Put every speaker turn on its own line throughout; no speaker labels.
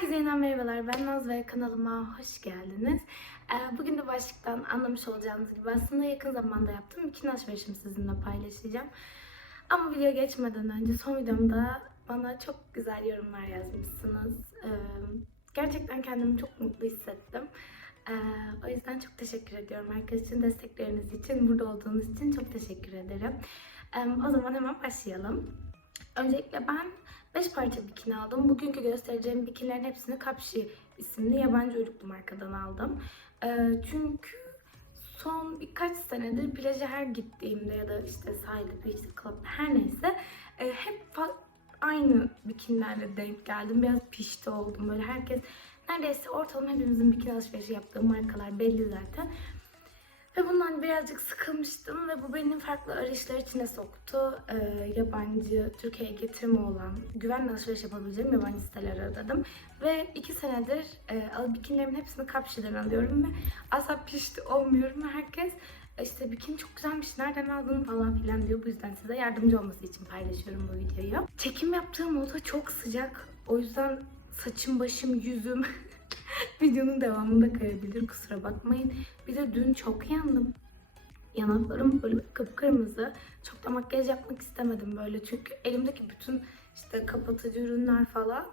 Herkese yeniden merhabalar. Ben Naz ve kanalıma hoş geldiniz. Ee, Bugün de başlıktan anlamış olacağınız gibi aslında yakın zamanda yaptığım bikini alışverişimi sizinle paylaşacağım. Ama video geçmeden önce son videomda bana çok güzel yorumlar yazmışsınız. Ee, Gerçekten kendimi çok mutlu hissettim. Ee, O yüzden çok teşekkür ediyorum. Herkes için destekleriniz için, burada olduğunuz için çok teşekkür ederim. O zaman hemen başlayalım. Öncelikle ben 5 parça bikini aldım. Bugünkü göstereceğim bikinilerin hepsini Kapşi isimli yabancı uyruklu markadan aldım. Ee, çünkü son birkaç senedir plaja her gittiğimde ya da işte sahilde, beach'te, club her neyse e, hep aynı bikinilerle denk geldim. Biraz pişti oldum böyle herkes neredeyse ortalama hepimizin bikini alışverişi yaptığı markalar belli zaten. Ve bundan birazcık sıkılmıştım ve bu beni farklı arayışlar içine soktu. Ee, yabancı, Türkiye'ye getirme olan, güvenle alışveriş yapabileceğim yabancı siteler aradım. Ve iki senedir e, al- bikinilerimin hepsini Kapşi'den alıyorum ve asla pişti olmuyorum herkes "E, işte bikini çok güzelmiş, nereden aldın falan filan diyor. Bu yüzden size yardımcı olması için paylaşıyorum bu videoyu. Çekim yaptığım oda çok sıcak. O yüzden saçım, başım, yüzüm videonun devamında kayabilir kusura bakmayın. Bir de dün çok yandım. Yanaklarım böyle kıpkırmızı. Çok da makyaj yapmak istemedim böyle. Çünkü elimdeki bütün işte kapatıcı ürünler falan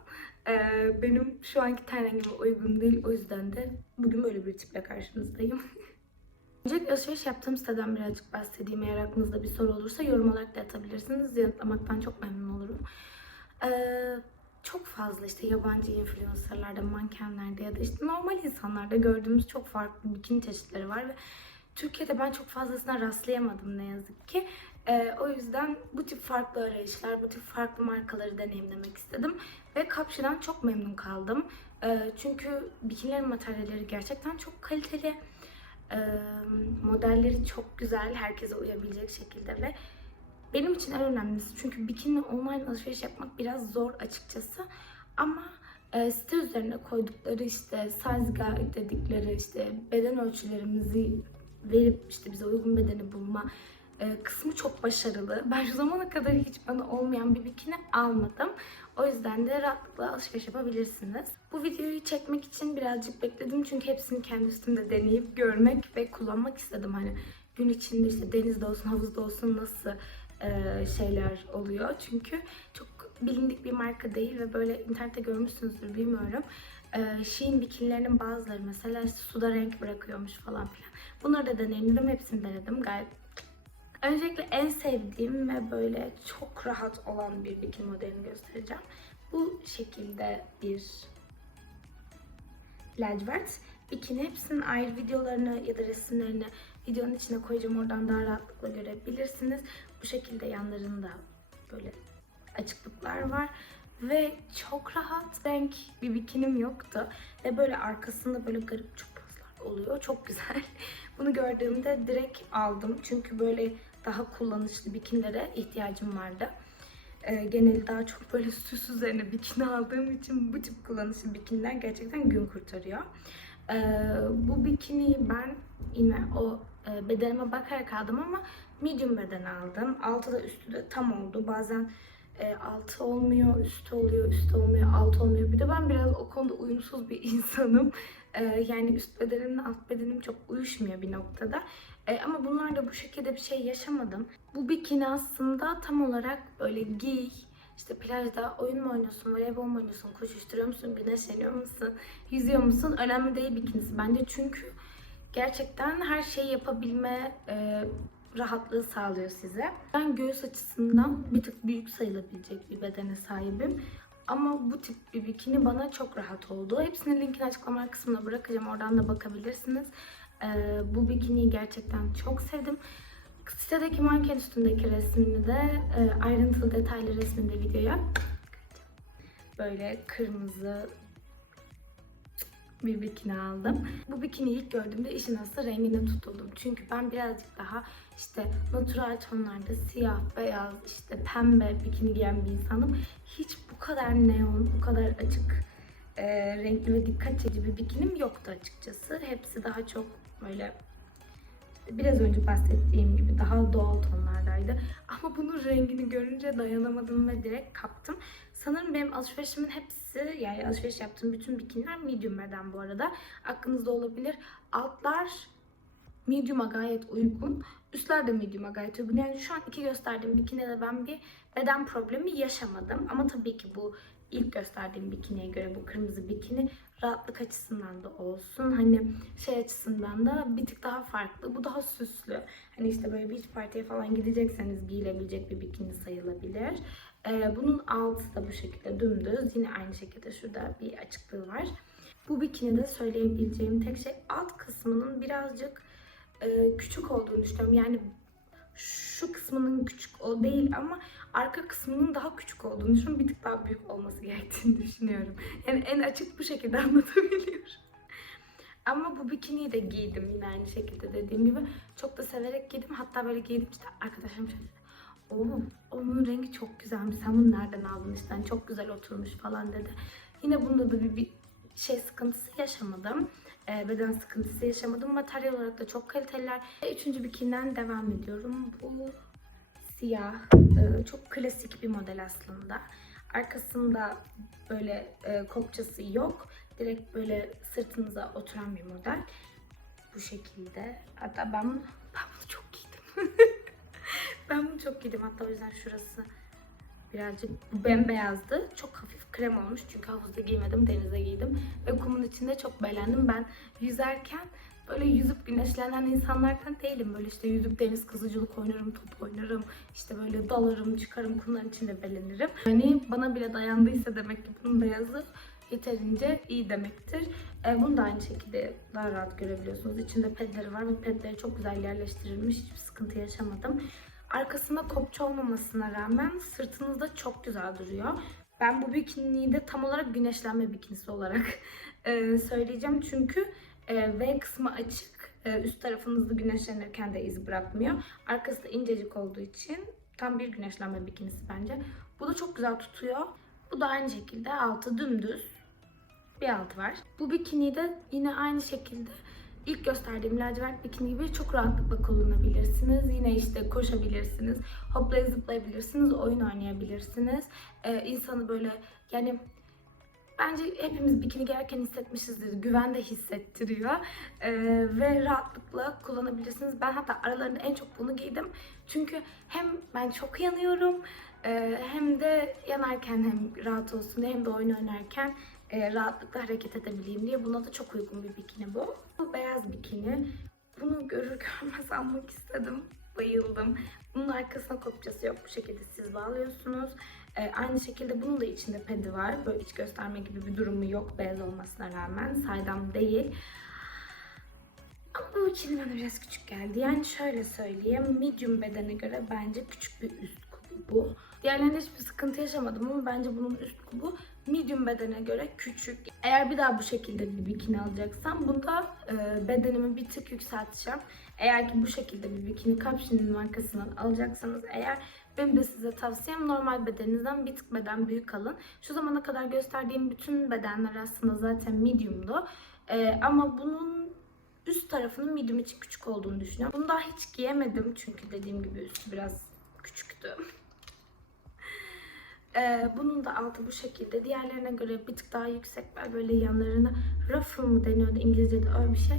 eee, benim şu anki ten rengime uygun değil. O yüzden de bugün böyle bir tiple karşınızdayım. Öncelikle alışveriş yaptığım siteden birazcık bahsedeyim. Eğer aklınızda bir soru olursa yorum olarak da atabilirsiniz. Yanıtlamaktan çok memnun olurum. Eee, çok fazla işte yabancı influencerlarda, mankenlerde ya da işte normal insanlarda gördüğümüz çok farklı bikini çeşitleri var ve Türkiye'de ben çok fazlasına rastlayamadım ne yazık ki. Ee, o yüzden bu tip farklı arayışlar, bu tip farklı markaları deneyimlemek istedim. Ve Kapşi'den çok memnun kaldım. Ee, çünkü bikinilerin materyalleri gerçekten çok kaliteli. Ee, modelleri çok güzel, herkese uyabilecek şekilde ve benim için en önemlisi çünkü bikini online alışveriş yapmak biraz zor açıkçası. Ama e, site üzerine koydukları işte size guide dedikleri işte beden ölçülerimizi verip işte bize uygun bedeni bulma e, kısmı çok başarılı. Ben şu zamana kadar hiç bana olmayan bir bikini almadım. O yüzden de rahatlıkla alışveriş yapabilirsiniz. Bu videoyu çekmek için birazcık bekledim çünkü hepsini kendi üstümde deneyip görmek ve kullanmak istedim. Hani gün içinde işte denizde olsun, havuzda olsun nasıl şeyler oluyor. Çünkü çok bilindik bir marka değil ve böyle internette görmüşsünüzdür bilmiyorum. E, Shein bikinilerinin bazıları mesela suda renk bırakıyormuş falan filan. Bunları da deneyimledim. Hepsini denedim. Gayet Öncelikle en sevdiğim ve böyle çok rahat olan bir bikini modelini göstereceğim. Bu şekilde bir lacivert bikini. Hepsinin ayrı videolarını ya da resimlerini videonun içine koyacağım. Oradan daha rahatlıkla görebilirsiniz. Bu şekilde yanlarında böyle açıklıklar var. Ve çok rahat renk bir bikinim yoktu. Ve böyle arkasında böyle garip çaprazlar oluyor. Çok güzel. Bunu gördüğümde direkt aldım. Çünkü böyle daha kullanışlı bikinilere ihtiyacım vardı. Ee, geneli daha çok böyle süs üzerine bikini aldığım için bu tip kullanışlı bikiniler gerçekten gün kurtarıyor. Ee, bu bikiniyi ben yine o e, bedenime bakarak aldım ama medium beden aldım. Altı da üstü de tam oldu. Bazen e, altı olmuyor, üstü oluyor, üstü olmuyor, altı olmuyor. Bir de ben biraz o konuda uyumsuz bir insanım. E, yani üst bedenimle alt bedenim çok uyuşmuyor bir noktada. E, ama bunlarda bu şekilde bir şey yaşamadım. Bu bikini aslında tam olarak böyle giy, işte plajda oyun mu oynuyorsun, voleybol mu oynuyorsun, koşuşturuyor musun, güneşleniyor musun, yüzüyor musun? Önemli değil bikinisi bence çünkü gerçekten her şeyi yapabilme e, rahatlığı sağlıyor size. Ben göğüs açısından bir tık büyük sayılabilecek bir bedene sahibim. Ama bu tip bir bikini bana çok rahat oldu. Hepsinin linkini açıklama kısmına bırakacağım. Oradan da bakabilirsiniz. Ee, bu bikiniyi gerçekten çok sevdim. Sitedeki manken üstündeki resmini de e, ayrıntılı detaylı resmini de videoya böyle kırmızı bir bikini aldım. Bu bikiniyi ilk gördüğümde işin aslı rengine tutuldum. Çünkü ben birazcık daha işte natural tonlarda siyah, beyaz, işte pembe bikini giyen bir insanım. Hiç bu kadar neon, bu kadar açık e, renkli ve dikkat çekici bir bikinim yoktu açıkçası. Hepsi daha çok böyle biraz önce bahsettiğim gibi daha doğal tonlardaydı. Ama bunun rengini görünce dayanamadım ve direkt kaptım. Sanırım benim alışverişimin hepsi yani alışveriş yaptığım bütün bikiniler medium bu arada. Aklınızda olabilir. Altlar medium'a gayet uygun. Üstler de medium'a gayet uygun. Yani şu an iki gösterdiğim bikinide ben bir beden problemi yaşamadım. Ama tabii ki bu ilk gösterdiğim bikiniye göre bu kırmızı bikini rahatlık açısından da olsun. Hani şey açısından da bir tık daha farklı. Bu daha süslü. Hani işte böyle beach partiye falan gidecekseniz giyilebilecek bir bikini sayılabilir. Ee, bunun altı da bu şekilde dümdüz. Yine aynı şekilde şurada bir açıklığı var. Bu bikinide söyleyebileceğim tek şey alt kısmının birazcık e, küçük olduğunu düşünüyorum. Yani şu kısmının küçük o değil ama arka kısmının daha küçük olduğunu düşünüyorum. Bir tık daha büyük olması gerektiğini düşünüyorum. Yani en açık bu şekilde anlatabiliyorum. Ama bu bikiniyi de giydim yine aynı şekilde dediğim gibi. Çok da severek giydim. Hatta böyle giydim işte arkadaşlarım şey dedi. Oo, onun rengi çok güzelmiş. Sen bunu nereden aldın işte? Hani çok güzel oturmuş falan dedi. Yine bunda da bir, bir şey sıkıntısı yaşamadım. Ee, beden sıkıntısı yaşamadım. Materyal olarak da çok kaliteliler. Ve Üçüncü bikininden devam ediyorum. Bu siyah. e, çok klasik bir model aslında. Arkasında böyle e, kopçası yok. Direkt böyle sırtınıza oturan bir model. Bu şekilde. Hatta ben bunu, ben bunu çok giydim. ben bunu çok giydim. Hatta o yüzden şurası birazcık bembeyazdı. Çok hafif krem olmuş çünkü havuzda giymedim, denize giydim. Ve kumun içinde çok beğendim. Ben yüzerken böyle yüzüp güneşlenen insanlardan değilim. Böyle işte yüzüp deniz kızıcılık oynarım, top oynarım. işte böyle dalarım, çıkarım, kumların içinde belenirim. Yani bana bile dayandıysa demek ki bunun beyazı yeterince iyi demektir. E, bunu da aynı şekilde daha rahat görebiliyorsunuz. İçinde pedleri var ve pedleri çok güzel yerleştirilmiş. Hiçbir sıkıntı yaşamadım. Arkasında kopça olmamasına rağmen sırtınızda çok güzel duruyor. Ben bu bikiniyi de tam olarak güneşlenme bikinisi olarak e, söyleyeceğim. Çünkü e, V kısmı açık. E, üst tarafınızda güneşlenirken de iz bırakmıyor. Arkası da incecik olduğu için tam bir güneşlenme bikinisi bence. Bu da çok güzel tutuyor. Bu da aynı şekilde altı dümdüz bir altı var. Bu bikini de yine aynı şekilde ilk gösterdiğim lacivert bikini gibi çok rahatlıkla kullanabilirsiniz. Yine işte koşabilirsiniz, hoplayıp zıplayabilirsiniz, oyun oynayabilirsiniz. Ee, insanı böyle yani bence hepimiz bikini giyerken hissetmişizdir. Güven de hissettiriyor. Ee, ve rahatlıkla kullanabilirsiniz. Ben hatta aralarında en çok bunu giydim. Çünkü hem ben çok yanıyorum hem de yanarken hem rahat olsun hem de oyun oynarken e, rahatlıkla hareket edebileyim diye. Buna da çok uygun bir bikini bu. Bu beyaz bikini. Bunu görür görmez almak istedim. Bayıldım. Bunun arkasına kopçası yok. Bu şekilde siz bağlıyorsunuz. E, aynı şekilde bunun da içinde pedi var. Böyle iç gösterme gibi bir durumu yok beyaz olmasına rağmen. Saydam değil. Ama bu bikini bana biraz küçük geldi. Yani şöyle söyleyeyim. Medium bedene göre bence küçük bir üst kubu bu. Diğerlerinde hiçbir sıkıntı yaşamadım ama bence bunun üst kubu medium bedene göre küçük. Eğer bir daha bu şekilde bir bikini alacaksam bunda e, bedenimi bir tık yükselteceğim. Eğer ki bu şekilde bir bikini Caption'ın markasından alacaksanız eğer benim de size tavsiyem normal bedeninizden bir tık beden büyük alın. Şu zamana kadar gösterdiğim bütün bedenler aslında zaten medium'du. E, ama bunun üst tarafının medium için küçük olduğunu düşünüyorum. Bunu daha hiç giyemedim çünkü dediğim gibi üstü biraz küçüktü. Ee, bunun da altı bu şekilde. Diğerlerine göre bir tık daha yüksek var. Böyle yanlarına ruffle mı deniyordu İngilizce'de öyle bir şey.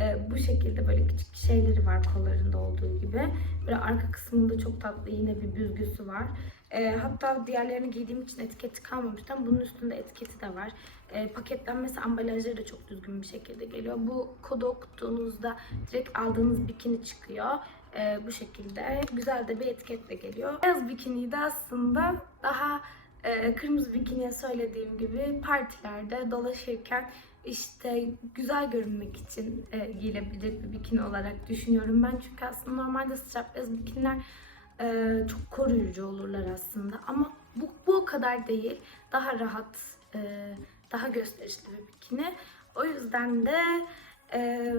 Ee, bu şekilde böyle küçük şeyleri var kollarında olduğu gibi. Böyle arka kısmında çok tatlı yine bir büzgüsü var. Ee, hatta diğerlerini giydiğim için etiketi kalmamıştı ama bunun üstünde etiketi de var. Ee, paketlenmesi ambalajları da çok düzgün bir şekilde geliyor. Bu kodu okuduğunuzda direkt aldığınız bikini çıkıyor. Ee, bu şekilde güzel de bir etiketle geliyor. Beyaz bikiniyi de aslında daha e, kırmızı bikiniye söylediğim gibi partilerde dolaşırken işte güzel görünmek için e, giyilebilecek bir bikini olarak düşünüyorum ben. Çünkü aslında normalde strapless bikiniler e, çok koruyucu olurlar aslında. Ama bu, bu o kadar değil. Daha rahat, e, daha gösterişli bir bikini. O yüzden de e,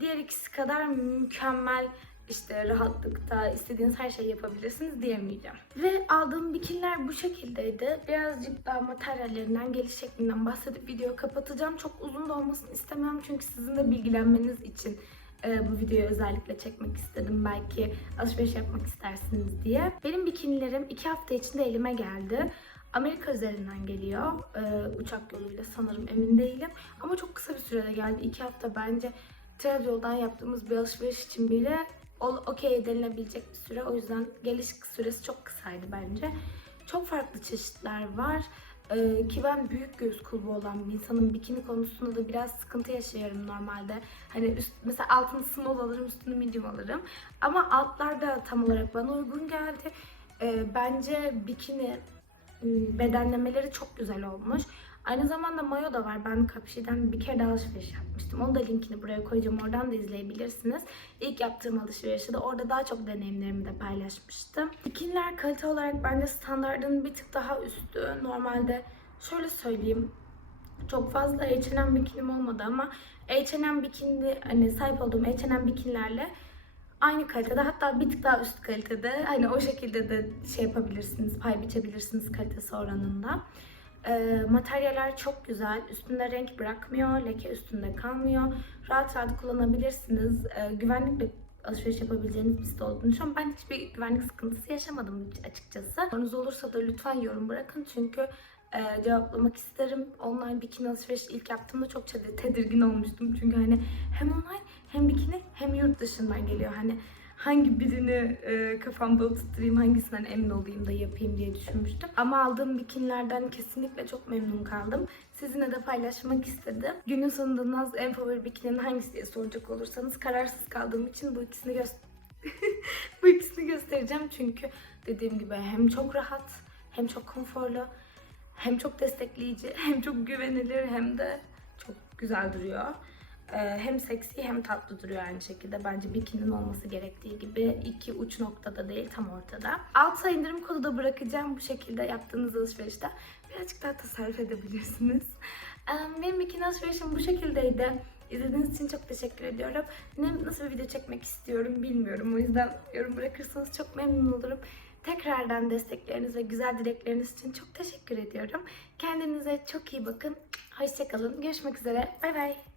diğer ikisi kadar mükemmel işte rahatlıkta istediğiniz her şeyi yapabilirsiniz diyemeyeceğim. Ve aldığım bikiniler bu şekildeydi. Birazcık daha materyallerinden, geliş şeklinden bahsedip videoyu kapatacağım. Çok uzun da olmasını istemiyorum çünkü sizin de bilgilenmeniz için e, bu videoyu özellikle çekmek istedim. Belki alışveriş yapmak istersiniz diye. Benim bikinilerim iki hafta içinde elime geldi. Amerika üzerinden geliyor. Ee, uçak yoluyla sanırım emin değilim. Ama çok kısa bir sürede geldi. İki hafta bence Trendyol'dan yaptığımız bir alışveriş için bile okey denilebilecek bir süre. O yüzden geliş süresi çok kısaydı bence. Çok farklı çeşitler var. Ee, ki ben büyük göğüs kulbu olan bir insanın bikini konusunda da biraz sıkıntı yaşıyorum normalde. Hani üst, mesela altını small alırım, üstünü medium alırım. Ama altlar da tam olarak bana uygun geldi. Ee, bence bikini ım, bedenlemeleri çok güzel olmuş. Aynı zamanda mayo da var. Ben Kapşi'den bir kere daha alışveriş yapmıştım. Onun da linkini buraya koyacağım. Oradan da izleyebilirsiniz. İlk yaptığım alışverişte de orada daha çok deneyimlerimi de paylaşmıştım. Bikiniler kalite olarak bence standartın bir tık daha üstü. Normalde şöyle söyleyeyim. Çok fazla H&M bikinim olmadı ama H&M bikini hani sahip olduğum H&M bikinilerle aynı kalitede hatta bir tık daha üst kalitede hani o şekilde de şey yapabilirsiniz pay biçebilirsiniz kalitesi oranında. Ee, materyaller çok güzel. Üstünde renk bırakmıyor. Leke üstünde kalmıyor. Rahat rahat kullanabilirsiniz. Ee, güvenlikle alışveriş yapabileceğiniz bir site olduğunu düşünüyorum. Ben hiçbir güvenlik sıkıntısı yaşamadım açıkçası. Sorunuz olursa da lütfen yorum bırakın. Çünkü e, cevaplamak isterim. Online bikini alışveriş ilk yaptığımda çok tedirgin olmuştum. Çünkü hani hem online hem bikini hem yurt dışından geliyor. Hani hangi birini e, kafamda oturtayım, hangisinden emin olayım da yapayım diye düşünmüştüm. Ama aldığım bikinilerden kesinlikle çok memnun kaldım. Sizinle de paylaşmak istedim. Günün sonunda Naz en favori bikinin hangisi diye soracak olursanız kararsız kaldığım için bu ikisini göster bu ikisini göstereceğim çünkü dediğim gibi hem çok rahat hem çok konforlu hem çok destekleyici hem çok güvenilir hem de çok güzel duruyor. Ee, hem seksi hem tatlı duruyor aynı şekilde. Bence bikinin olması gerektiği gibi iki uç noktada değil tam ortada. Alt ay indirim kodu da bırakacağım bu şekilde yaptığınız alışverişte. Birazcık daha tasarruf edebilirsiniz. Ee, Benim bikini alışverişim bu şekildeydi. İzlediğiniz için çok teşekkür ediyorum. Ne, nasıl bir video çekmek istiyorum bilmiyorum. O yüzden yorum bırakırsanız çok memnun olurum. Tekrardan destekleriniz ve güzel dilekleriniz için çok teşekkür ediyorum. Kendinize çok iyi bakın. Hoşçakalın. Görüşmek üzere. Bay bay.